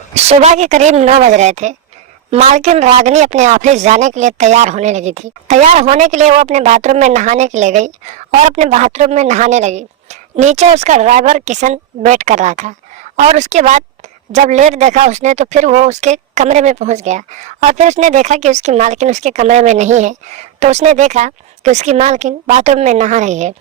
सुबह के करीब 9 बज रहे थे। मालकिन रागिनी अपने ऑफिस जाने के लिए तैयार होने लगी थी। तैयार होने के लिए वो अपने बाथरूम में नहाने के लिए गई और अपने बाथरूम में नहाने लगी। नीचे उसका ड्राइवर किशन वेट कर रहा था और उसके बाद जब लेट देखा उसने तो फिर वो उसके कमरे में पहुंच गया और फिर उसने देखा कि उसकी मालकिन उसके कमरे में नहीं है। तो उसने देखा कि उसकी मालकिन बाथरूम में नहा रही है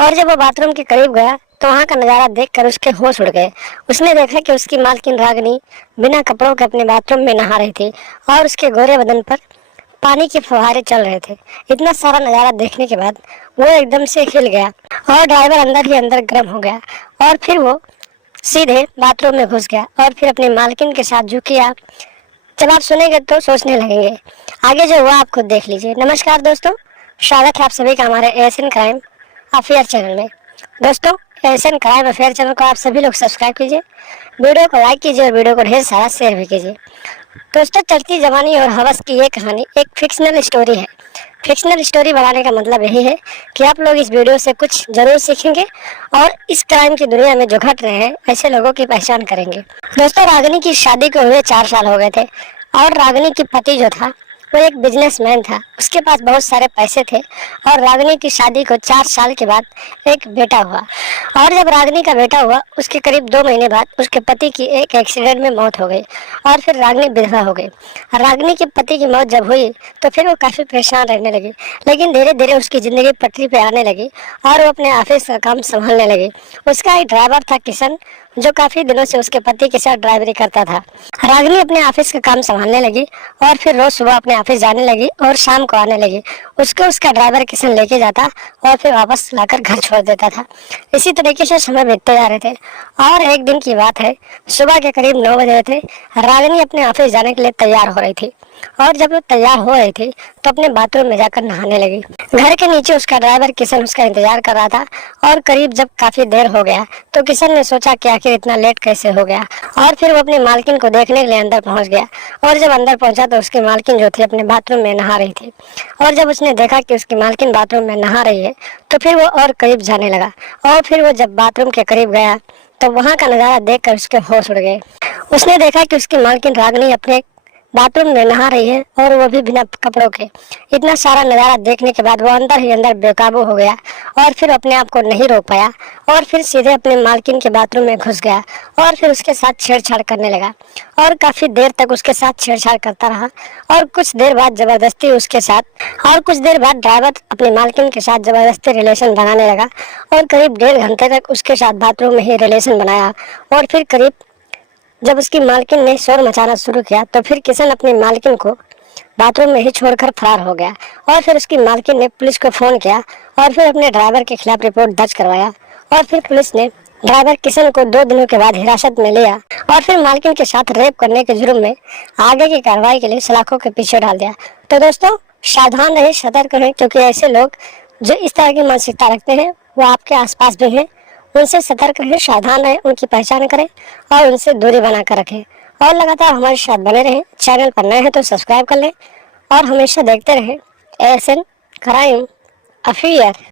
और जब वो बाथरूम के करीब गया तो वहाँ का नज़ारा देखकर उसके होश उड़ गए। उसने देखा कि उसकी मालकिन रागिनी बिना कपड़ों के अपने बाथरूम में नहा रही थी और उसके गोरे बदन पर पानी के फव्वारे चल रहे थे। इतना सारा नज़ारा देखने के बाद वो एकदम से हिल गया और ड्राइवर अंदर ही अंदर गर्म हो गया और फिर वो सीधे बाथरूम में घुस गया और फिर अपनी मालकिन के साथ जो किया, जब आप सुनेंगे तो सोचने लगेंगे। आगे जो हुआ आप खुद देख लीजिए। नमस्कार दोस्तों, स्वागत है आप सभी का हमारे एशियन क्राइम अफेयर चैनल में। दोस्तों, एशियन क्राइम अफेयर चैनल को आप सभी लोग सब्सक्राइब कीजिए, वीडियो को लाइक कीजिए और वीडियो को ढेर सारा शेयर भी कीजिए। दोस्तों, चढ़ती जवानी और हवस की ये कहानी एक फिक्शनल स्टोरी है। फिक्शनल स्टोरी बनाने का मतलब यही है कि आप लोग इस वीडियो से कुछ जरूर सीखेंगे और इस क्राइम की दुनिया में जो घट रहे हैं ऐसे लोगों की पहचान करेंगे। दोस्तों, रागिनी की शादी को हुए 4 साल हो गए थे और रागिनी की पति जो था वो एक बिजनेसमैन था। उसके पास बहुत सारे पैसे थे और रागिनी की शादी को 4 साल के बाद एक बेटा हुआ। और जब रागिनी का बेटा हुआ उसके करीब 2 महीने बाद उसके पति की एक एक्सीडेंट में मौत हो गई और फिर रागिनी विधवा हो गई। रागिनी के पति की मौत जब हुई तो फिर वो काफ़ी परेशान रहने लगी, लेकिन धीरे धीरे उसकी ज़िंदगी पटरी पे आने लगी और वो अपने ऑफिस का काम संभालने लगी। उसका एक ड्राइवर था किशन, जो काफ़ी दिनों से उसके पति के साथ ड्राइवरी करता था। रागिनी अपने ऑफिस का काम संभालने लगी और फिर रोज सुबह अपने ऑफिस जाने लगी और शाम को आने लगी। उसको उसका ड्राइवर किशन लेके जाता और फिर वापस लाकर घर छोड़ देता था। इसी तरीके से समय बीतते जा रहे थे और एक दिन की बात है, सुबह के करीब 9 बजे थे। रागिनी अपने ऑफिस जाने के लिए तैयार हो रही थी और जब वो तैयार हो रही थी तो अपने बाथरूम में जाकर नहाने लगी। घर के नीचे उसका ड्राइवर किशन उसका इंतजार कर रहा था और करीब जब काफी देर हो गया तो किशन ने सोचा कि आखिर इतना लेट कैसे हो गया और फिर वो अपनी मालकिन को देखने के लिए अंदर पहुंच गया। और जब अंदर पहुंचा तो उसकी मालकिन जो थी अपने बाथरूम में नहा रही थी और जब उसने देखा कि उसकी मालकिन बाथरूम में नहा रही है तो फिर वो और करीब जाने लगा और फिर वो जब बाथरूम के करीब गया तो वहाँ का नज़ारा देखकर उसके होश उड़ गए। उसने देखा कि उसकी मालकिन रागिनी अपने बाथरूम में नहा रही है और वो भी बिना कपड़ों के। इतना सारा नज़ारा देखने के बाद वो अंदर ही अंदर बेकाबू हो गया और फिर अपने आप को नहीं रोक पाया और फिर सीधे अपने मालकिन के बाथरूम में घुस गया और फिर उसके साथ छेड़छाड़ करने लगा और काफ़ी देर तक उसके साथ छेड़छाड़ करता रहा। और कुछ देर बाद ड्राइवर अपनी मालकिन के साथ ज़बरदस्ती रिलेशन बनाने लगा और करीब 1.5 घंटे तक उसके साथ बाथरूम में ही रिलेशन बनाया। और फिर करीब जब उसकी मालकिन ने शोर मचाना शुरू किया तो फिर किशन अपनी मालकिन को बाथरूम में ही छोड़कर फरार हो गया और फिर उसकी मालकिन ने पुलिस को फोन किया और फिर अपने ड्राइवर के खिलाफ रिपोर्ट दर्ज करवाया और फिर पुलिस ने ड्राइवर किशन को 2 दिनों के बाद हिरासत में लिया और फिर मालकिन के साथ रेप करने के जुर्म में आगे की कार्रवाई के लिए सलाखों के पीछे डाल दिया। तो दोस्तों, सावधान रहे, सतर्क रहें, क्योंकि ऐसे लोग जो इस तरह की मानसिकता रखते हैं वो आपके आसपास भी हैं। उनसे सतर्क रहें, सावधान रहें, उनकी पहचान करें और उनसे दूरी बनाकर रखें और लगातार हमारे साथ बने रहें। चैनल पर नए हैं तो सब्सक्राइब कर लें और हमेशा देखते रहें एशियन क्राइम अफेयर।